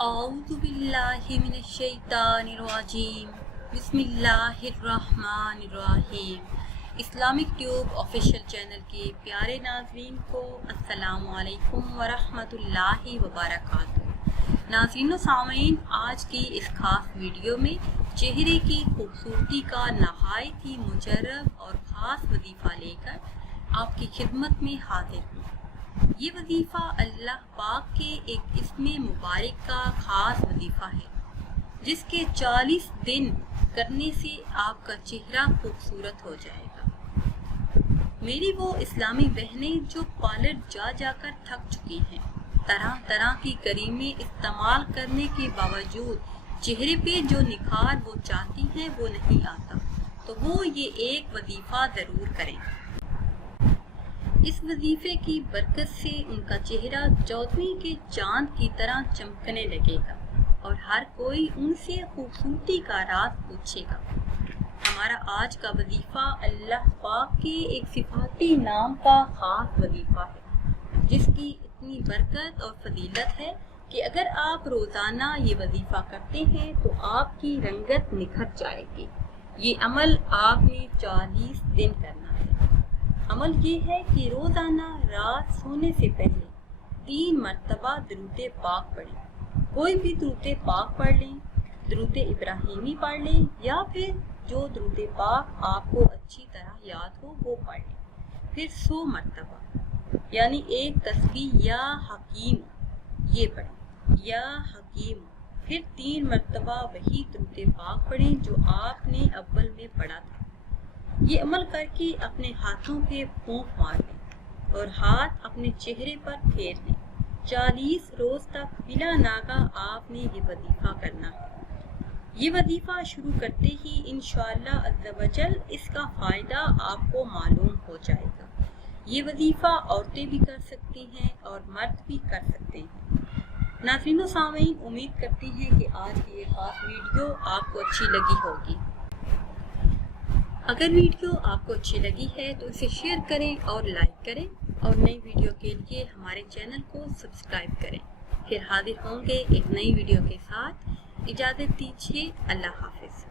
اعوذ باللہ من الشیطان الرجیم بسم اللہ الرحمن الرحیم۔ اسلامک ٹیوب آفیشیل چینل کے پیارے ناظرین کو السلام علیکم ورحمۃ اللہ وبرکاتہ۔ ناظرین و سامعین، آج کی اس خاص ویڈیو میں چہرے کی خوبصورتی کا نہایت ہی مجرب اور خاص وظیفہ لے کر آپ کی خدمت میں حاضر ہوں۔ یہ وظیفہ اللہ پاک کے ایک اسم مبارک کا خاص وظیفہ ہے، جس کے 40 دن کرنے سے آپ کا چہرہ خوبصورت ہو جائے گا۔ میری وہ اسلامی بہنیں جو پارلر جا کر تھک چکی ہیں، طرح طرح کی کریمیں استعمال کرنے کے باوجود چہرے پہ جو نکھار وہ چاہتی ہیں وہ نہیں آتا، تو وہ یہ ایک وظیفہ ضرور کریں۔ اس وظیفے کی برکت سے ان کا چہرہ چودھویں کے چاند کی طرح چمکنے لگے گا اور ہر کوئی ان سے خوبصورتی کا راز پوچھے گا۔ ہمارا آج کا وظیفہ اللہ پاک کے ایک صفاتی نام کا خاص وظیفہ ہے، جس کی اتنی برکت اور فضیلت ہے کہ اگر آپ روزانہ یہ وظیفہ کرتے ہیں تو آپ کی رنگت نکھر جائے گی۔ یہ عمل آپ نے 40 دن کرنا ہے۔ عمل یہ ہے کہ روزانہ رات سونے سے پہلے 3 مرتبہ درود پاک پڑھیں۔ کوئی بھی درود پاک پڑھ لیں، درود ابراہیمی پڑھ لیں، یا پھر جو درود پاک آپ کو اچھی طرح یاد ہو وہ پڑھ لیں۔ پھر 100 مرتبہ یعنی ایک تسبیح یا حکیم یہ پڑھیں، یا حکیم۔ پھر 3 مرتبہ وہی درود پاک پڑھیں جو آپ نے اول میں پڑھا تھا۔ یہ عمل کر کے اپنے ہاتھوں پہ پھونک مار لیں اور ہاتھ اپنے چہرے پر پھیر لیں۔ 40 روز تک بلا ناغہ آپ نے یہ وظیفہ کرنا ہے۔ یہ وظیفہ شروع کرتے ہی انشاءاللہ عز و جل اس کا فائدہ آپ کو معلوم ہو جائے گا۔ یہ وظیفہ عورتیں بھی کر سکتی ہیں اور مرد بھی کر سکتے ہیں۔ ناظرین و سامعین، امید کرتی ہیں کہ آج کی یہ خاص ویڈیو آپ کو اچھی لگی ہوگی۔ اگر ویڈیو آپ کو اچھی لگی ہے تو اسے شیئر کریں اور لائک کریں، اور نئی ویڈیو کے لیے ہمارے چینل کو سبسکرائب کریں۔ پھر حاضر ہوں گے ایک نئی ویڈیو کے ساتھ۔ اجازت دیجیے، اللہ حافظ۔